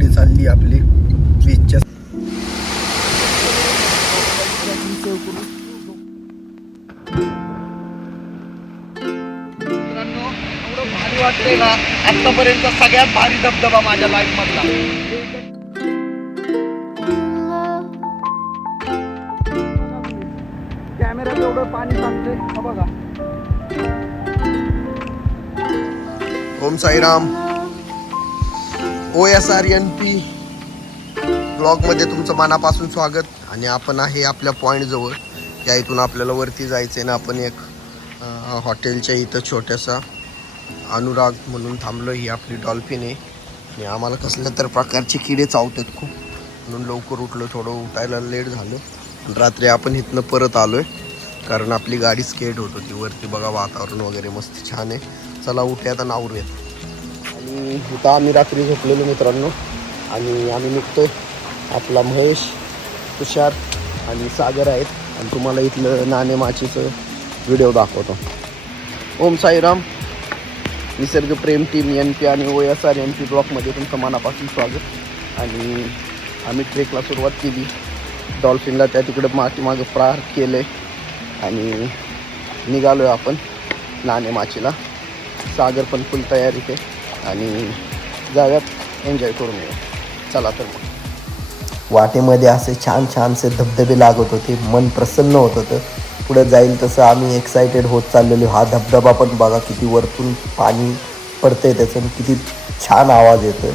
गाडी चालली आपली. बीचच्या वाटतंय ना आतापर्यंत सगळ्यात भारी धबधबा माझ्या लाईफ मधला. कॅमेऱ्यात एवढं पाणी हा बघा. Om Sairam. O S R N P ब्लॉगमध्ये तुमचं मनापासून स्वागत. आणि आपण आहे आपल्या पॉईंटजवळ त्या या इथून आपल्याला वरती जायचं आहे ना आपण एक हॉटेलच्या इथं छोट्यासा अनुराग म्हणून थांबलो ही आपली डॉल्फिन आहे. आणि आम्हाला कसल्या तर प्रकारचे किडे चावतात खूप. म्हणून लवकर उठलो थोडं उठायला लेट झालं. आणि रात्री आपण इथनं परत आलो आहे कारण आपली गाडी स्केट होत होती. वरती बघा वातावरण वगैरे मस्त छान आहे. चला उठूयात आणि आवरूयात. आणि इथं आम्ही रात्री झोपलेलो मित्रांनो. आणि आम्ही निघतो आपला महेश तुषार आणि सागर आहेत. आणि तुम्हाला इथलं नाणे माचीचं व्हिडिओ दाखवतो. ओम साईराम. निसर्ग प्रेम टीम एन पी आणि O S R N P ब्लॉकमध्ये तुमचं मनापासून स्वागत. आणि आम्ही ट्रेकला सुरुवात केली. डॉल्फिनला त्या तिकडं मातीमागं प्रार केलं आणि निघालो आहे आपण नाणे माचीला. सागर पण फुल तयारीत आहे. आणि जाऊयात एन्जॉय करून येऊ चला तर मग. वाटेमध्ये असे छान छानसे धबधबे लागत होते मन प्रसन्न होत होतं. पुढे जाईल तसं आम्ही एक्सायटेड होत चाललेलो. हा धबधबा पण बघा किती वरतून पाणी पडतंय त्याचं आणि किती छान आवाज येतो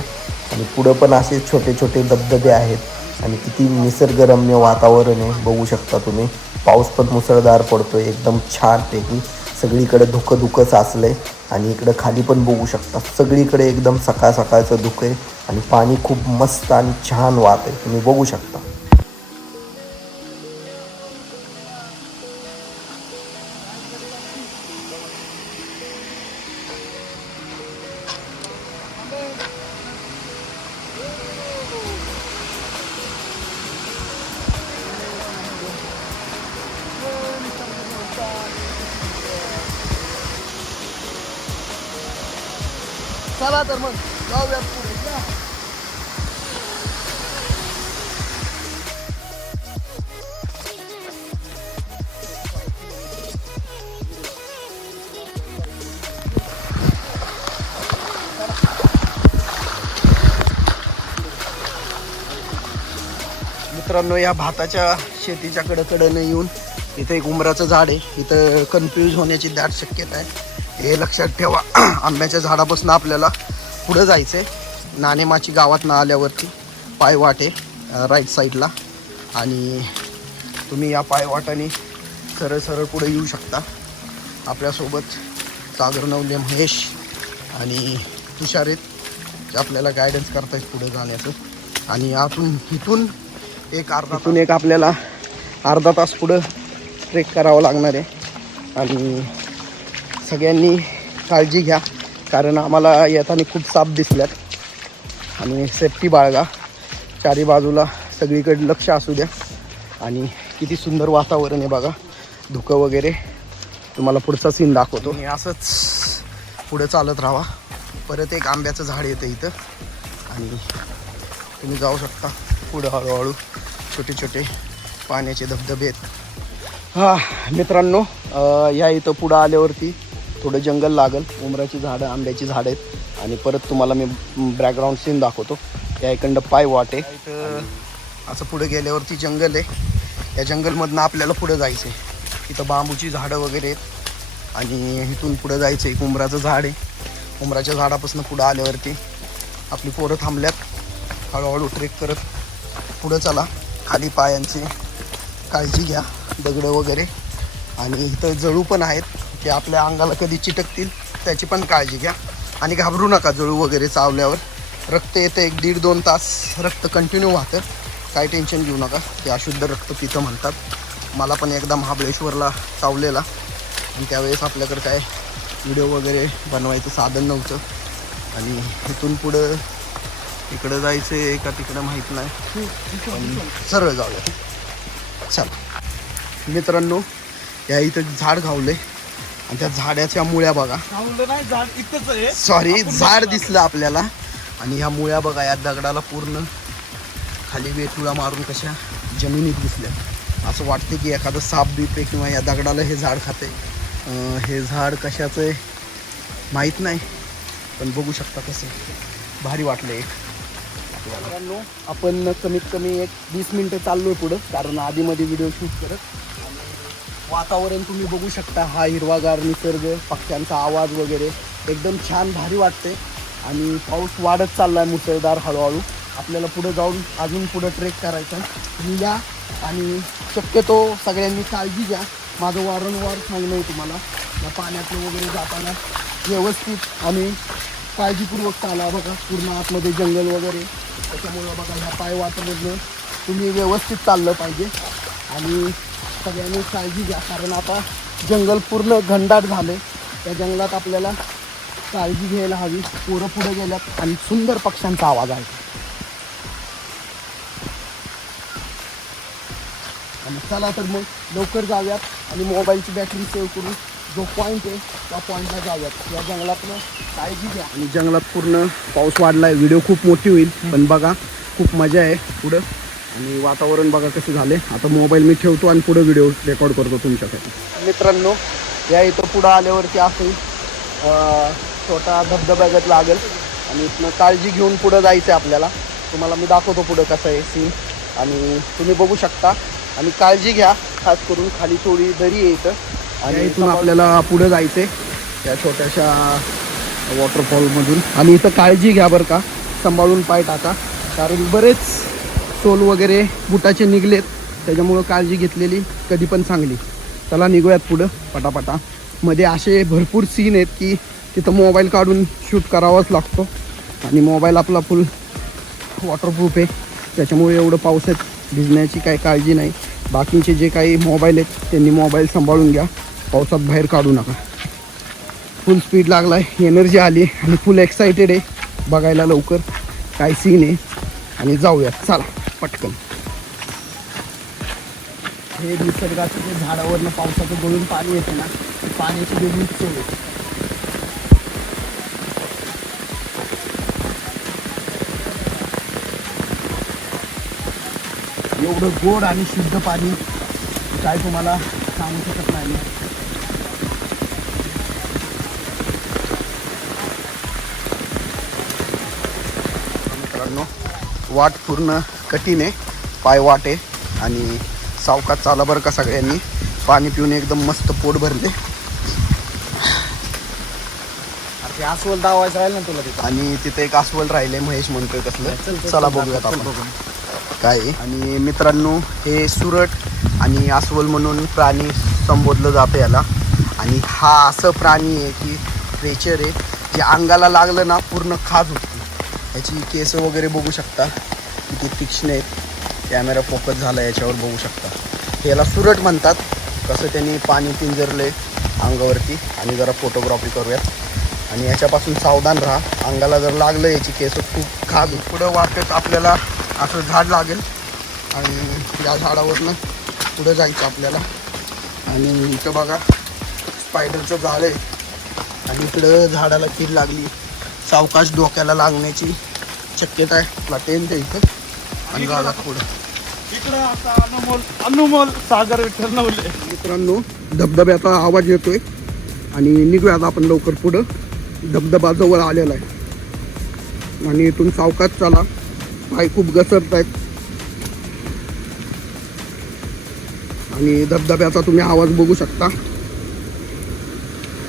आणि पुढं पण असे छोटे छोटे धबधबे आहेत आणि किती निसर्गरम्य वातावरण आहे बघू शकता तुम्ही. पाऊस पण मुसळधार पडतो एकदम छानपैकी सगळीकडे धुकं धुकं आहे आणि इकडं खाली पण बघू शकता. सगळीकडे एकदम सकाळ सकाळचं धुकं आहे आणि पाणी खूप मस्त आणि छान वाहत आहे तुम्ही बघू शकता. मित्रांनो या भाताच्या शेतीच्या कडकडनं येऊन इथं एक उमराचं झाड आहे. इथं कन्फ्यूज होण्याची दाट शक्यता आहे. हे लक्षात ठेवा. आंब्याच्या झाडापासून आपल्याला पुढं जायचं आहे नाणेमाची गावात ना आल्यावरती पायवाट आहे राईट साईडला आणि तुम्ही या पायवाटाने सरळ सरळ पुढे येऊ शकता. आपल्यासोबत सागर नवले महेश आणि तुषार आहेत आपल्याला गायडन्स करतायत पुढे जाण्याचं. आणि आपण इथून एक अर्धा इथून एक आपल्याला अर्धा तास पुढं ट्रेक करावं लागणार आहे. आणि सगळ्यांनी काळजी घ्या कारण आम्हाला येताना खूप साप दिसल्यात. आणि सेफ्टी बाळगा. चारी बाजूला सगळीकडे लक्ष असू द्या. आणि किती सुंदर वातावरण आहे बघा. धुकं वगैरे. तुम्हाला पुढचा सीन दाखवतो. आणि असंच पुढे चालत राहा. परत एक आंब्याचं झाड येतं इथं. आणि तुम्ही जाऊ शकता पुढं हळूहळू. छोटे छोटे पाण्याचे धबधबे आहेत. हा मित्रांनो या इथं पुढं आल्यावरती थोडं जंगल लागल. उमराची झाडं आंब्याची झाडं आहेत. आणि परत तुम्हाला मी बॅकग्राऊंड सीन दाखवतो. या इकडं पाय वाटे. इथं असं पुढे गेल्यावरती जंगल आहे. या जंगलमधनं आपल्याला पुढं जायचं आहे इथं बांबूची झाडं वगैरे आहेत. आणि इथून पुढं जायचं एक उमराचं झाड आहे. उमराच्या झाडापासून पुढं आल्यावरती आपली पोरं थांबल्यात. हळूहळू ट्रेक करत पुढं चला. खाली पायांची काळजी घ्या दगडं वगैरे. आणि इथं जळू पण आहेत की आपल्या अंगाला कधी चिटकतील त्याची पण काळजी घ्या. आणि घाबरू नका जळू वगैरे चावल्यावर. रक्त येतं एक दीड दोन तास रक्त कंटिन्यू वाहतं. काही टेन्शन घेऊ नका ते अशुद्ध रक्त पितं म्हणतात. मला पण एकदा महाबळेश्वरला चावलेला. आणि त्यावेळेस आपल्याकडे काय व्हिडिओ वगैरे बनवायचं साधन नव्हतं. आणि इथून पुढं इकडं जायचं आहे का तिकडं माहीत नाही. पण सरळ जाऊया. चला. मित्रांनो या इथं झाड घावले आणि त्या झाडाच्या मुळ्या बघा. सॉरी झाड दिसलं आपल्याला. आणि ह्या मुळ्या बघा या दगडाला पूर्ण खाली वेठुळा मारून कशा जमिनीत घुसल्या असं वाटते की एखादं साप बीप किंवा या दगडाला हे झाड खाते हे झाड कशाचं आहे माहीत नाही. पण बघू शकता कसं. भारी वाटलं एक मित्रांनो आपण कमीत कमी एक वीस मिनटं चाललो आहे पुढं कारण आधीमध्ये व्हिडिओ शूट करत. आणि वातावरण तुम्ही बघू शकता हा हिरवागार निसर्ग पक्ष्यांचा आवाज वगैरे. एकदम छान भारी वाटते आणि पाऊस वाढत चालला आहे मुसळधार हळूहळू. आपल्याला पुढं जाऊन अजून पुढं ट्रेक करायचा तुम्ही या आणि शक्यतो सगळ्यांनी काळजी घ्या. माझं वारंवार सांगणं आहे तुम्हाला या पाण्यातलं वगैरे जाताना व्यवस्थित आणि काळजीपूर्वक चाला बघा. पूर्ण आतमध्ये जंगल वगैरे. त्याच्यामुळं बघा ह्या पाय वाटमधनं तुम्ही व्यवस्थित चाललं पाहिजे. आणि सगळ्यांनी काळजी घ्या कारण आता जंगल पूर्ण घनदाट झालं त्या जंगलात आपल्याला काळजी घ्यायला हवी. पोरं पुढे गेल्यात आणि सुंदर पक्ष्यांचा आवाज आहे. आणि चला तर मग लवकर जाऊयात आणि मोबाईलची बॅटरी सेव्ह करून जो पॉईंट आहे त्या पॉईंटला जाऊयात. या जंगलातनं काळजी घ्या. आणि जंगलात पूर्ण पाऊस वाढलाय व्हिडिओ खूप मोठी होईल पण बघा खूप मजा आहे पुढं. आणि वातावरण बघा कसं झाले आता मोबाईल मी ठेवतो आणि पुढे व्हिडिओ रेकॉर्ड करतो तुमच्यासाठी. मित्रांनो या इथं पुढं आल्यावरती असं छोटा धबधब्यागत लागेल. आणि इथनं काळजी घेऊन पुढं जायचं आहे आपल्याला. तुम्हाला मी दाखवतो पुढं कसं आहे सीन आणि तुम्ही बघू शकता. आणि काळजी घ्या खास करून खाली थोडी दरी आहे इथं. आणि इथून आपल्याला पुढं जायचं आहे या छोट्याशा वॉटरफॉलमधून आणि इथं काळजी घ्या बरं का सांभाळून पाय टाका. कारण बरेच सोल वगैरे बुटाचे निघलेत त्याच्यामुळं काळजी घेतलेली कधी पण चांगली. चला निघूयात पुढं पटापटा. मध्ये असे भरपूर सीन आहेत की तिथं मोबाईल काढून शूट करावाच लागतो. आणि मोबाईल आपला फुल वॉटरप्रूफ आहे. त्याच्यामुळे एवढं पावसात भिजण्याची काही काळजी नाही. बाकीचे जे काही मोबाईल आहेत त्यांनी मोबाईल सांभाळून घ्या. पावसात बाहेर काढू नका. फुल स्पीड लागला आहे एनर्जी आली आणि फुल एक्सायटेड आहे. बघायला लवकर काय सीन आहे. आणि जाऊयात चला पटकन. हे निसर्गाचं जे झाडावरनं पावसाचं गळून पाणी येते ना पाण्याची वेगळीच चव आहे. एवढं गोड आणि शुद्ध पाणी काय तुम्हाला सांगू शकत नाही. मित्रांनो वाट पूर्ण कठीण आहे पाय वाट आहे आणि सावकात चाला बरं का सगळ्यांनी. पाणी पिऊन एकदम मस्त पोट भरले. ते अस्वल दावायचं राहील ना तुला तिथं? आणि तिथे एक अस्वल राहिले महेश म्हणतोय कसलं चल, बघूयात आपण. काय आहे. आणि मित्रांनो हे सुरट आणि अस्वल म्हणून प्राणी संबोधलं जातं याला. आणि हा असं प्राणी आहे की क्रेचर आहे जे अंगाला लागलं ना पूर्ण खाज होती. याची केस वगैरे बघू शकता. किती तीक्ष्ण आहेत. कॅमेरा फोकस झाला याच्यावर बघू शकता. याला सुरट म्हणतात. कसं त्यांनी पाणी पिंजरले अंगावरती. आणि जरा फोटोग्राफी करूयात. आणि याच्यापासून सावधान राहा. अंगाला जर लागलं याची केस खूप खाज पुढं वाटत आपल्याला असं झाड लागेल. आणि या झाडावरनं पुढं जायचं आपल्याला. आणि इथं बघा स्पायडरचं झाड आहे. आणि इकडं झाडाला कीड लागली. सावकाश डोक्याला लागण्याची शक्यता आहे. आपला टेंट आहे इथं. आणि झाडात पुढं. इकडं आता अनुमोल अनुमोल सागर विठ्ठल नवले. मित्रांनो धबधब्याचा आवाज येतोय. आणि निघूयात आपण लवकर पुढं. धबधबा जवळ आलेला आहे. आणि इथून सावकाश चला. पाय खूप घसरत आहेत आणि धबधब्याचा तुम्ही आवाज बघू शकता.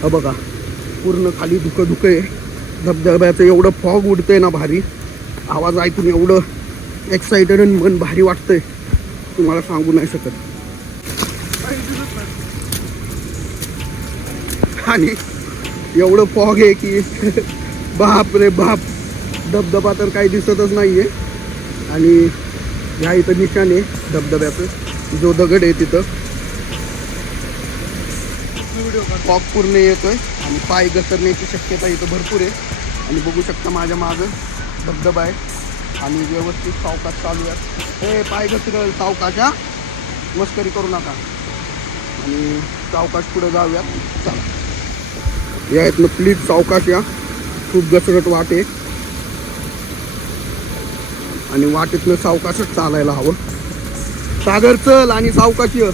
हा बघा पूर्ण खाली धुकं धुकं आहे धबधब्याचं एवढं फॉग उडतंय ना भारी. आवाज ऐकून एवढं एक्साइटेड आणि मन भारी वाटतंय. तुम्हाला सांगू नाही शकत. आणि एवढं फॉग आहे की बाप रे बाप. धबधबा तर काही दिसतच नाही आहे आणि ह्या इथं निशाण आहे धबधब्याचं जो दगड आहे तिथं. फॉग पूर्ण येतोय आणि पाय घसरण्याची शक्यता इथं भरपूर आहे. आणि बघू शकता माझ्या मागं धबधबा आहे. आणि व्यवस्थित सावकाश चालू आहे. हे पाय घसरल सावकाश मस्करी करू नका. आणि सावकाश पुढे जाऊयात. चला. या इथनं प्लीज सावकाश या. खूप घसरट वाटे आणि वाटेतनं सावकाशच चालायला हवं. सागर चल आणि सावकाश ये.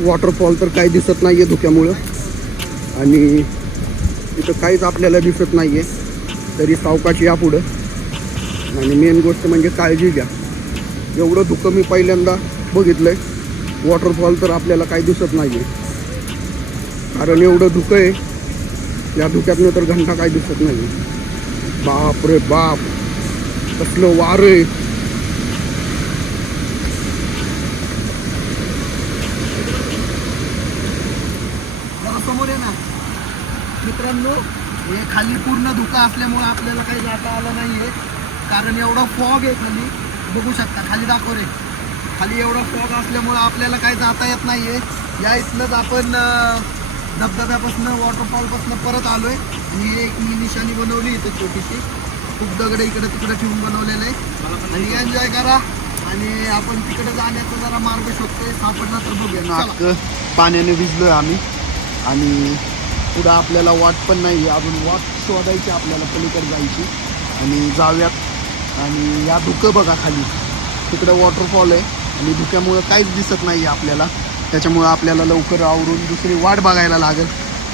वॉटरफॉल तर काही दिसत नाहीये धुक्यामुळं. आणि इथं काहीच आपल्याला दिसत नाहीये. तरी सावकाश या पुढं. आणि मेन गोष्ट म्हणजे काळजी घ्या. एवढं धुकं मी पहिल्यांदा बघितलंय. वॉटरफॉल तर आपल्याला काही दिसत नाहीये. कारण एवढं धुकं आहे. या धुक्यातनं तर घंटा काही दिसत नाही बाप रे बाप. कसलं वारे आहे. समोर आहे ना. मित्रांनो हे खाली पूर्ण धुका असल्यामुळे आपल्याला काही जाता आलं नाहीये. कारण एवढा फॉग आहे खाली. बघू शकता खाली दाखव रे. खाली एवढा फॉग असल्यामुळे आपल्याला काही जाता येत नाहीये. या इथनंच आपण धबधब्यापासून वॉटरफॉलपासून परत आलोय. आणि एक मी निशाणी बनवली इथे छोटीशी. खूप दगड इकडे तिकडे ठेवून बनवलेलं आहे. आणि एन्जॉय करा. आणि आपण तिकडे जाण्याचा जरा मार्ग शोधतोय सापडला तर बघूया. पाण्याने भिजलोय आम्ही. आणि पुढं आपल्याला वाट पण नाही अजून वाट शोधायची आपल्याला पलीकडे जायची. आणि जाऊयात. आणि या धुकं बघा खाली. तिकडे वॉटरफॉल आहे. आणि धुक्यामुळं काहीच दिसत नाही आहे आपल्याला. त्याच्यामुळं आपल्याला लवकर आवरून दुसरी वाट बघायला लागेल.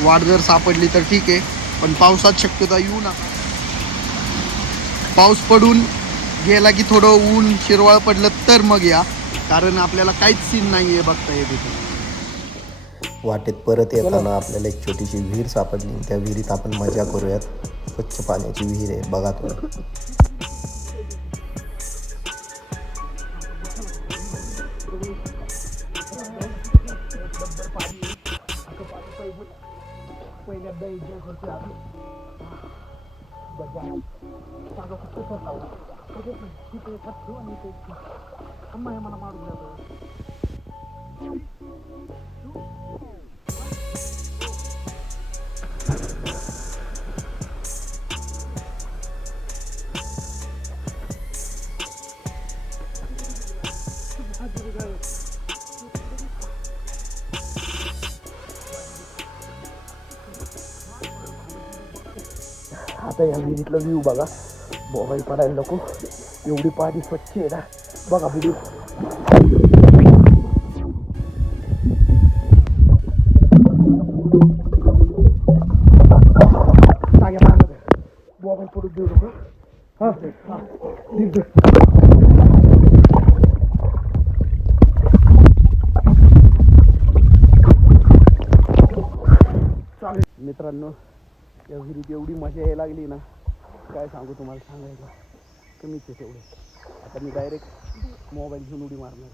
वाट जर सापडली तर ठीक आहे पण पावसात शक्यता येऊ नका. पाऊस पडून गेला की थोडं ऊन शिरवाळ पडलं तर मग या कारण आपल्याला काहीच सीन नाही आहे बघता येत वाटेत परत येताना आपल्याला एक छोटीशी विहीर सापडली. त्या विहिरीत आपण मजा करूयात. स्वच्छ पाण्याची विहीर आहे. बघा तुम्ही. Queen Bay Jungle Club. But yeah, Sago Kutu Sago. Kutu Kutu Kutu and it is. Amma Yamanamarugadu. Thank you. आता या विहिरीतला व्ह्यू बघा. मोबाईल पडायला नको. एवढी पाणी स्वच्छ आहे ना. बघा व्हिडिओ मोबाईल पडून देऊ नको. हां. हां ठीक आहे. चालेल मित्रांनो या विहिरीत एवढी मजा यायला लागली ना काय सांगू तुम्हाला सांगायचं कमीच आहे तेवढं. आता मी डायरेक्ट मोबाईल घेऊन उडी मारणार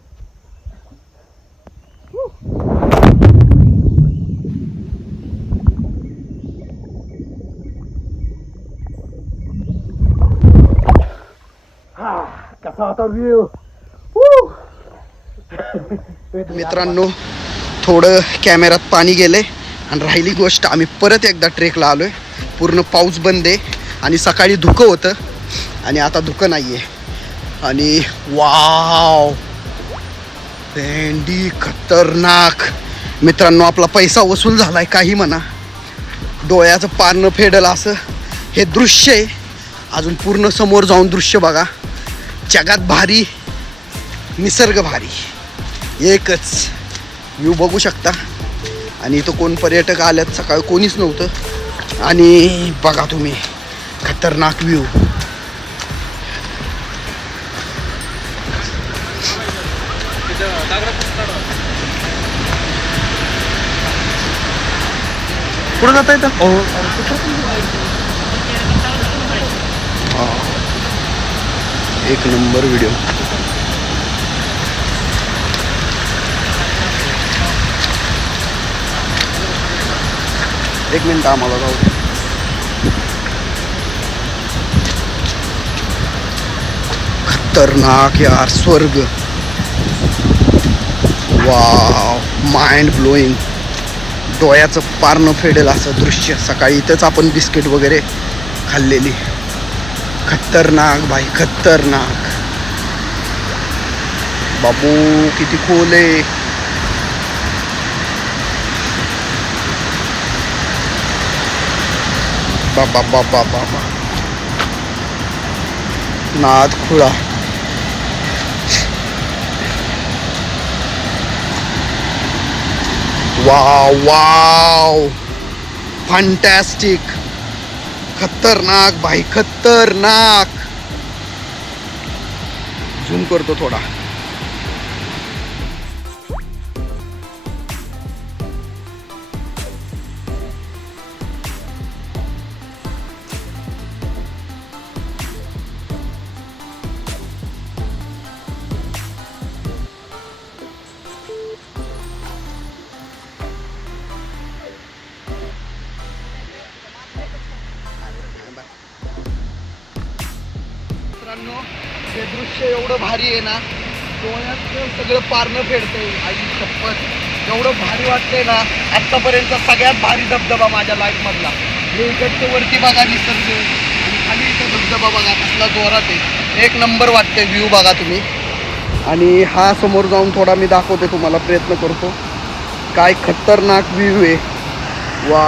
हा कसा होता व्ह्यू मित्रांनो थोडं कॅमेरात पाणी गेले आणि राहिली गोष्ट. आम्ही परत एकदा ट्रेकला आलोय. पूर्ण पाऊस बंद आहे आणि सकाळी धुकं होतं आणि आता धुकं नाही आहे आणि वाव! भेंडी खतरनाक. मित्रांनो आपला पैसा वसूल झाला आहे काही म्हणा. डोळ्याचं पारणं फेडलं असं हे दृश्य आहे. अजून पूर्ण समोर जाऊन दृश्य बघा. जगात भारी निसर्ग भारी. एकच. व्यू बघू शकता. आणि इथं कोण पर्यटक आल्यात सकाळी कोणीच नव्हतं. आणि बघा तुम्ही खतरनाक व्ह्यू कुठं जाता येतं? एक नंबर व्हिडिओ एक मिनिट आम्हाला जाऊ खतरनाक यार स्वर्ग. वाव माइंड ब्लोईंग डोळ्याचं पारणं फेडेल असं दृश्य. सकाळी इथंच आपण बिस्किट वगैरे खाल्लेली. खतरनाक भाई खतरनाक. बाबू किती खोल आहे. बाबा बाबा बाबा नाद खुळा वाव वाव. फंटॅस्टिक खतरनाक भाई खतरनाक. झूम करतो थोडा. वाटते ना आत्तापर्यंत सगळ्यात भारी धबधबा माझ्या लाईफमधला हे इकडचं वरती बघा निसर्ग. आणि खाली इथं धबधबा बघा कसला जोरात आहे. एक नंबर वाटते व्ह्यू बघा तुम्ही. आणि हा समोर जाऊन थोडा मी दाखवते तुम्हाला प्रयत्न करतो. काय खतरनाक व्ह्यू आहे. वा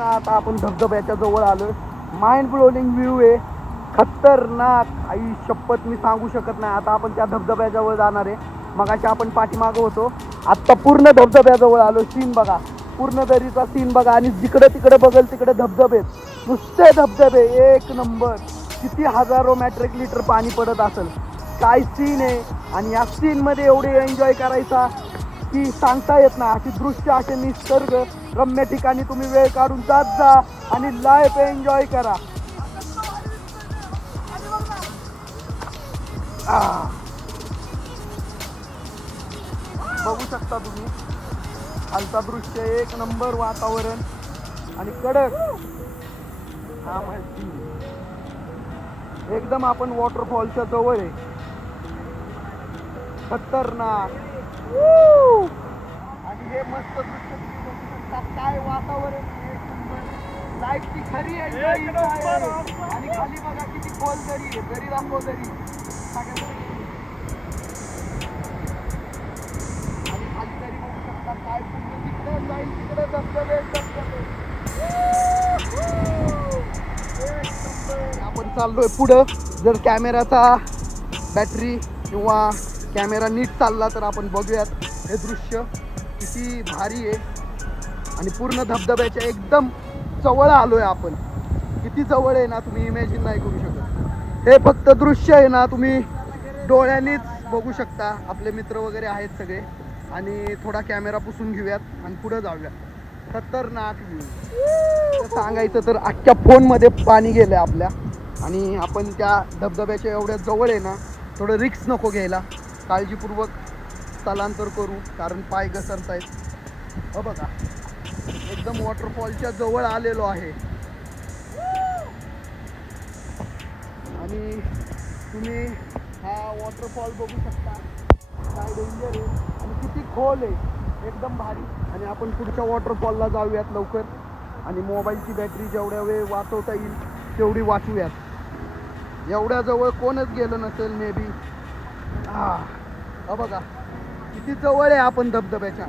ना आता आपण धबधब्याच्या जवळ आलोय. माइंड ब्लोलिंग व्ह्यू आहे. खतरनाक. आई शपथ मी सांगू शकत नाही. आता आपण त्या धबधब्याजवळ जाणार आहे. मगाशी आपण पाठीमागं होतो. आत्ता पूर्ण धबधब्याजवळ आलो. सीन बघा. पूर्ण दरीचा सीन बघा. आणि जिकडे तिकडे बघल तिकडे धबधबे नुसते धबधबे. एक नंबर. किती हजारो मॅट्रिक लिटर पाणी पडत असेल. काय सीन आहे? आणि या सीनमध्ये एवढे एन्जॉय करायचा की सांगता येत ना अशी दृश्य असे निसर्ग रम्य ठिकाणी तुम्ही वेळ काढून जात जा आणि लाईफ एन्जॉय करा. बघू शकता तुम्ही खालचा दृश्य एक नंबर वातावरण आणि कडक. हा माहिती. एकदम आपण वॉटरफॉलच्या जवळ आहे. खतरनाक. आणि हे मस्त दृश्य शकता. काय वातावरण नंबर लाईफची खरी आहे. आणि खाली बघा किती खोल दरी आहे दरी दाखव दरी आणि खाली दरी बघू शकता काय पूर्ण तिकडे जाईल तिकडे धबधबे. आपण चाललोय पुढं जर कॅमेराचा बॅटरी किंवा कॅमेरा नीट चालला तर आपण बघूयात हे दृश्य किती भारी आहे आणि पूर्ण धबधब्याच्या एकदम जवळ आलोय आपण. किती जवळ आहे ना तुम्ही इमॅजिन नाही करू शकत. हे फक्त दृश्य आहे ना तुम्ही डोळ्यांनीच बघू शकता. आपले मित्र वगैरे आहेत सगळे. आणि थोडा कॅमेरा पुसून घेऊयात आणि पुढे जाऊयात. खतरनाक view. तर सांगायचं तर अख्ख्या फोनमध्ये पाणी गेलं आहे आपल्या. आणि आपण त्या धबधब्याच्या एवढ्या जवळ आहे ना थोडं रिक्स नको घ्यायला. काळजीपूर्वक स्थलांतर करू कारण पाय घसरतायत. हो बघा. एकदम वॉटरफॉलच्या जवळ आलेलो आहे. आणि तुम्ही हा वॉटरफॉल बघू शकता. काय डेंजर आहे. आणि किती खोल आहे. एकदम भारी. आणि आपण पुढच्या वॉटरफॉलला जाऊयात लवकर. आणि मोबाईलची बॅटरी जेवढ्या वेळ वाचवता येईल तेवढी वाचूयात. एवढ्या जवळ कोणच गेलं नसेल मे बी हा बघा. किती जवळ आहे आपण धबधब्याच्या.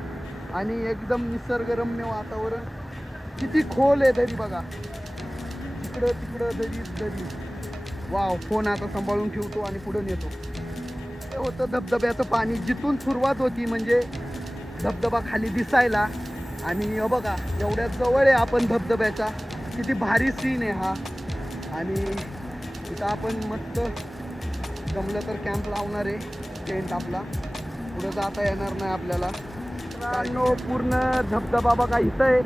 आणि एकदम निसर्गरम्य वातावरण. किती खोल आहे दरी बघा. तिकडं तिकडं दरी दरी वाव फोन आता सांभाळून ठेवतो आणि पुढे नेतो. ते होतं धबधब्याचं पाणी. जिथून सुरुवात होती म्हणजे धबधबा खाली दिसायला. आणि बघा एवढ्या जवळ आहे आपण धबधब्याचा किती भारी सीन आहे हा. आणि इथं आपण मस्त जमलं तर कॅम्प लावणार आहे. टेंट आपला. पुढं जाता येणार नाही आपल्याला. मित्रांनो, पूर्ण धबधबा बघा इथं आहे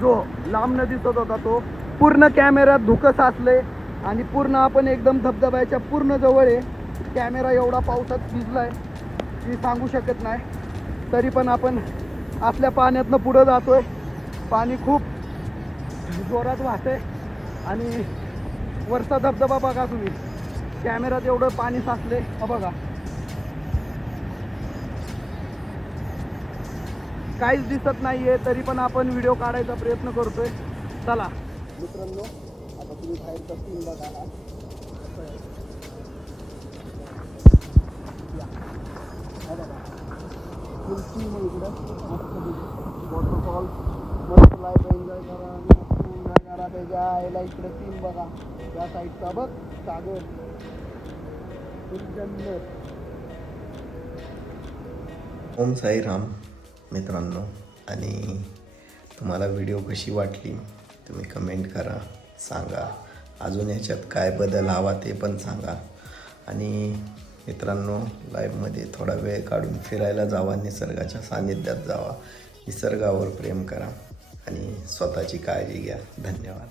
जो लांब न दिसत होता तो. पूर्ण कॅमेऱ्यात धुकं साचलंय आणि पूर्ण आपण एकदम धबधब्याच्या पूर्ण जवळ आहे. कॅमेरा एवढा पावसात भिजलाय की सांगू शकत नाही. तरी पण आपण आपल्या पाण्यातनं पुढं जातोय. पाणी खूप जोरात वाहतंय आणि वरचा धबधबा बघा तुम्ही. कॅमेऱ्यात एवढं पाणी साचले बघा. काहीच दिसत नाहीये तरी पण आपण व्हिडिओ काढायचा प्रयत्न करतोय. चला. मित्रांनो आता तुम्ही बाहेरचा सीन बघा. कसं आहे. आहे इकडं. मस्त लाईफ एन्जॉय करा. त्याच्या आईला इकडे बघा. त्या साईडचा बघ. सागर. Full जन्नत ओम साईराम. मित्रांनो आणि तुम्हाला व्हिडिओ कशी वाटली तुम्ही कमेंट करा सांगा. अजून याच्यात काय बदल हवा ते पण सांगा. आणि मित्रांनो लाईफमध्ये थोडा वेळ काढून फिरायला जावा निसर्गाच्या सान्निध्यात जावा. निसर्गावर प्रेम करा आणि स्वतःची काळजी घ्या. धन्यवाद.